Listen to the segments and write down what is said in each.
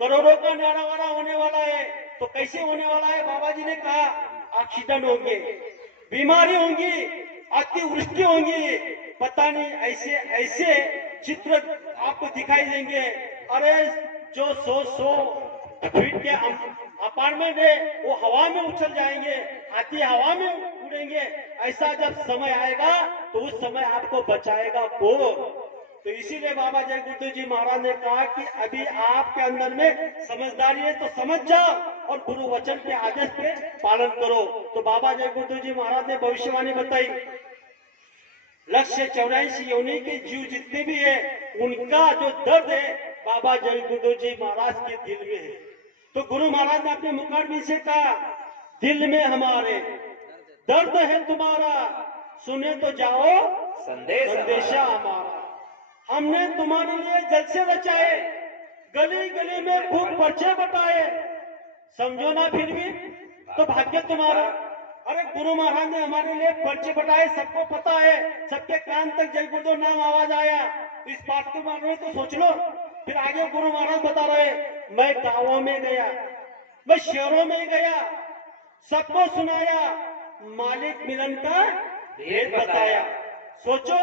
करोड़ों का नारा होने वाला है। तो कैसे होने वाला है? बाबा जी ने कहा एक्सीडेंट होंगे, बीमारी होंगी, अतिवृष्टि होंगी, पता नहीं ऐसे ऐसे चित्र आपको दिखाई देंगे। अरे जो 100 फीट के अपार्टमेंट है वो हवा में उछल जाएंगे, हाथी हवा में उड़ेंगे। ऐसा जब समय आएगा तो उस समय आपको बचाएगा कौन? तो इसीलिए बाबा जय गुरुदेव जी महाराज ने कहा कि अभी आपके अंदर में समझदारी है तो समझ जाओ और गुरु वचन के आदेश पे पालन करो। तो बाबा जय गुरुदेव जी महाराज ने भविष्यवाणी बताई, लक्ष्य 84 योनि के जीव जितने भी है उनका जो दर्द है बाबा जय गुरुदेव जी महाराज के दिल में है। तो गुरु महाराज ने अपने मुखारबिंद से कहा, दिल में हमारे दर्द है तुम्हारा, सुने तो जाओ संदेशा हमारा। हमने तुम्हारे लिए जलसे रचाए, गली गली में खूब पर्चे बटाए, समझो ना फिर भी तो भाग्य तुम्हारा। अरे गुरु महाराज ने हमारे लिए पर्चे बटाए, सबको पता है, सबके कान तक जय गुरुदेव नाम आवाज आया। इस बात के बारे में तो सोच लो। फिर आगे गुरु महाराज बता रहे, मैं गांवों में गया, मैं शहरों में गया, सबको सुनाया, मालिक मिलन का भेद बताया। सोचो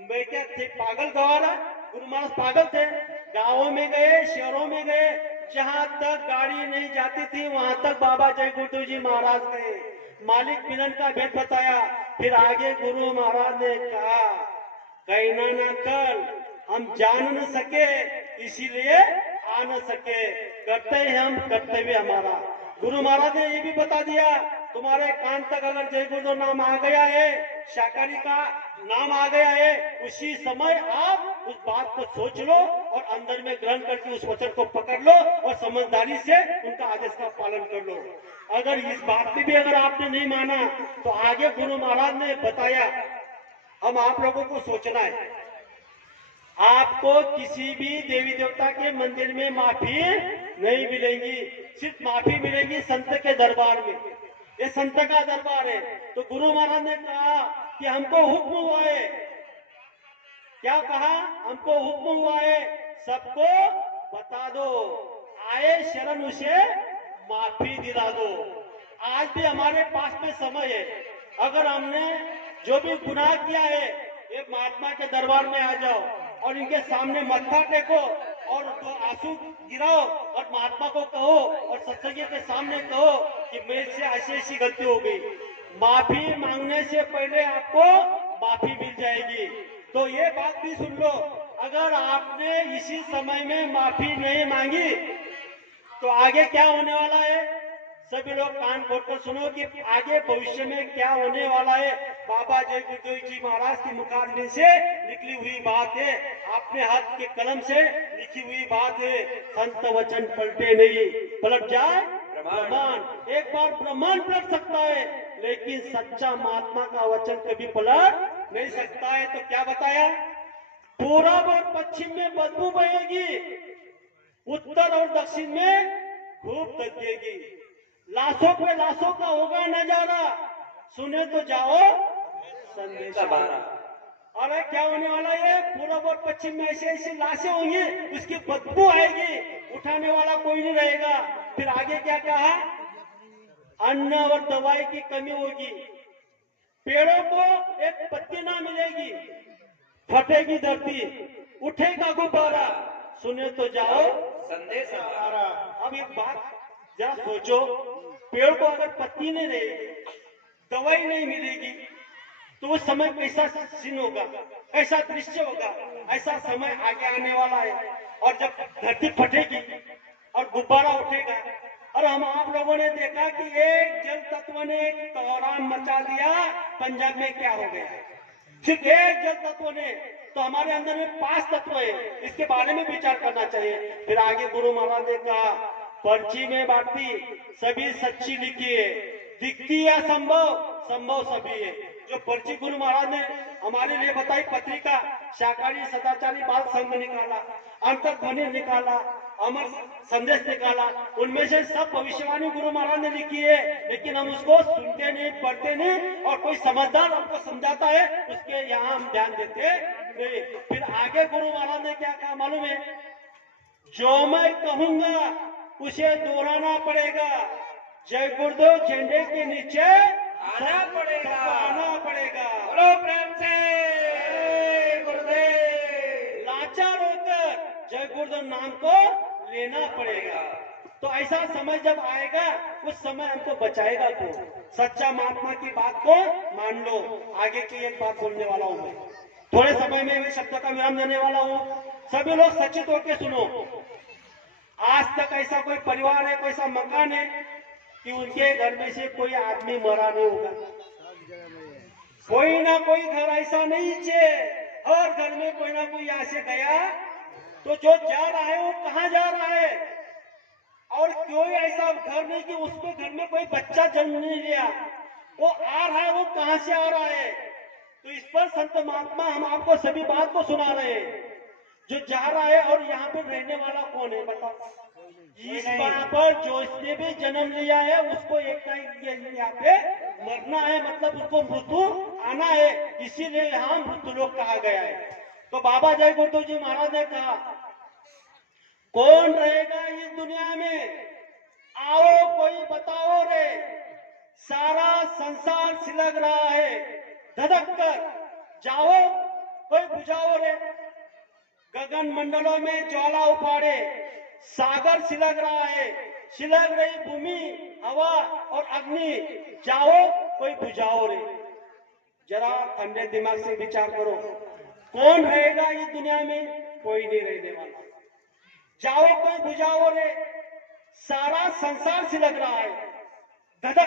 मैं क्या थे पागल गवारा? गुरु महाराज पागल थे। गांवों में गए, शहरों में गए, जहां तक गाड़ी नहीं जाती थी वहां तक बाबा जय गुरुदेव जी महाराज गए, मालिक मिलन का भेद बताया। फिर आगे गुरु महाराज ने कहा, कहना न कल हम जान न सके इसीलिए आ न सके, करते हैं हम कर्तव्य हमारा। गुरु महाराज ने ये भी बता दिया, तुम्हारे कान तक अगर जय गुरुदेव नाम आ गया है, शाकाहारी का नाम आ गया है, उसी समय आप उस बात को सोच लो और अंदर में ग्रहण करके उस वचन को पकड़ लो और समझदारी से उनका आदेश का पालन कर लो। अगर इस बात में भी अगर आपने नहीं माना तो आगे गुरु महाराज ने बताया, हम आप लोगों को सोचना है, आपको किसी भी देवी देवता के मंदिर में माफी नहीं मिलेगी, सिर्फ माफी मिलेगी संत के दरबार में। ये संत का दरबार है। तो गुरु महाराज ने कहा कि हमको हुक्म हुआ है, क्या कहा? हमको हुक्म हुआ है, सबको बता दो, आए शरण उसे माफी दिला दो। आज भी हमारे पास में समय है, अगर हमने जो भी गुनाह किया है ये महात्मा के दरबार में आ जाओ और इनके सामने मत्था टेको और दो आंसू गिराओ और महात्मा को कहो और सत्संगी के सामने कहो कि मेरे से ऐसी ऐसी गलती हो गई। माफी मांगने से पहले आपको माफी मिल जाएगी। तो ये बात भी सुन लो, अगर आपने इसी समय में माफी नहीं मांगी तो आगे क्या होने वाला है? सभी लोग कान खोलकर सुनो कि आगे भविष्य में क्या होने वाला है। बाबा जय गुरुदेव जी महाराज की मुखारबिंद से निकली हुई बात है, अपने हाथ के कलम से लिखी हुई बात है। संत वचन पलटे नहीं, पलट जाए ब्रह्मांड। एक बार ब्रह्मांड पलट सकता है लेकिन सच्चा महात्मा का वचन कभी पलट नहीं सकता है। तो क्या बताया? पूरब और पश्चिम में बदबू बहेगी, उत्तर और दक्षिण में खूब तजेगी, लाशों पे लाशों का होगा नजारा, सुने तो जाओ संदेशा बारा। अरे क्या होने वाला है? पूरब और पश्चिम में ऐसे ऐसी लाशें होंगी, उसकी बदबू आएगी, उठाने वाला कोई नहीं रहेगा। फिर आगे क्या कहा? अन्न और दवाई की कमी होगी, पेड़ों को एक पत्ती ना मिलेगी, फटेगी धरती, उठेगा गुब्बारा, सुने तो जाओ संदेश हमारा। अब एक बात जरा सोचो, पेड़ को अगर पत्ती नहीं रहेगी, दवाई नहीं मिलेगी तो उस समय कैसा सीन होगा, कैसा दृश्य होगा? ऐसा समय आगे आने वाला है। और जब धरती फटेगी और गुब्बारा उठेगा, और हम आप लोगों ने देखा कि एक जल तत्व ने एक तहरान मचा दिया, पंजाब में क्या हो गया? सिर्फ एक जल तत्व ने, तो हमारे अंदर में 5 तत्व है, इसके बारे में विचार करना चाहिए। फिर आगे गुरु महाराज ने कहा, पर्ची में बांटती सभी सच्ची लिखी है, दिखती या संभव संभव सभी है। जो पर्ची गुरु महाराज ने हमारे लिए बताई, पत्रिका शाकाहारी सदाचारी बाल संघ निकाला, अंतर्ध्वनि निकाला, अमर संदेश निकाला, उनमें से सब भविष्यवाणी गुरु महाराज ने लिखी है, लेकिन हम उसको सुनते नहीं, पढ़ते नहीं, और कोई समझदार हमको समझाता है उसके यहाँ हम ध्यान देते नहीं। फिर आगे गुरु महाराज ने क्या कहा मालूम है? जो मैं कहूंगा उसे दोहराना पड़ेगा। जय गुरुदेव झंडे के नीचे आना पड़ेगा। आना पड़ेगा। बोलो प्रेम से जय गुरुदेव। लाचार होकर जय गुरुदेव नाम को लेना पड़ेगा। तो ऐसा समय जब आएगा उस समय हमको बचाएगा कौन? सच्चा महात्मा की बात को मान लो। आगे की एक बात बोलने वाला हूं मैं, थोड़े समय में मैं शब्द का विराम देने वाला हूं। सभी लोग सचेत होकर सुनो। आज तक ऐसा कोई परिवार है, कोई ऐसा मकान है कि उनके घर में से कोई आदमी मरा नहीं होगा? कोई ना कोई घर ऐसा नहीं है, हर घर में कोई ना कोई यहाँ से गया। तो जो जा रहा है वो कहाँ जा रहा है? और कोई ऐसा घर नहीं कि उसके घर में कोई बच्चा जन्म नहीं लिया, वो आ रहा है, वो कहां से आ रहा है? तो इस पर संत महात्मा हम आपको सभी बात को सुना रहे हैं। जो जा रहा है और यहाँ पर रहने वाला कौन है बताओ? इस पर जो इसने भी जन्म लिया है उसको एक टाइम यहाँ पे मरना है, मतलब उसको मृत्यु आना है, इसीलिए यहाँ मृत्यु लोक कहा गया है। तो बाबा जय गुरुदेव जी महाराज ने कहा, कौन रहेगा इस दुनिया में? आओ कोई बताओ रे। सारा संसार सिलग रहा है, धधक कर जाओ कोई बुझाओ रे। गगन मंडलों में ज्वाला उफाड़े, सागर सिलग रहा है, सिलग रही भूमि, हवा और अग्नि, जाओ कोई बुझाओ रे। जरा ठंडे दिमाग से विचार करो, कौन रहेगा इस दुनिया में? कोई नहीं रहने वाला। जाओ कोई बुझाओ रे, सारा संसार सिलग रहा है, धधक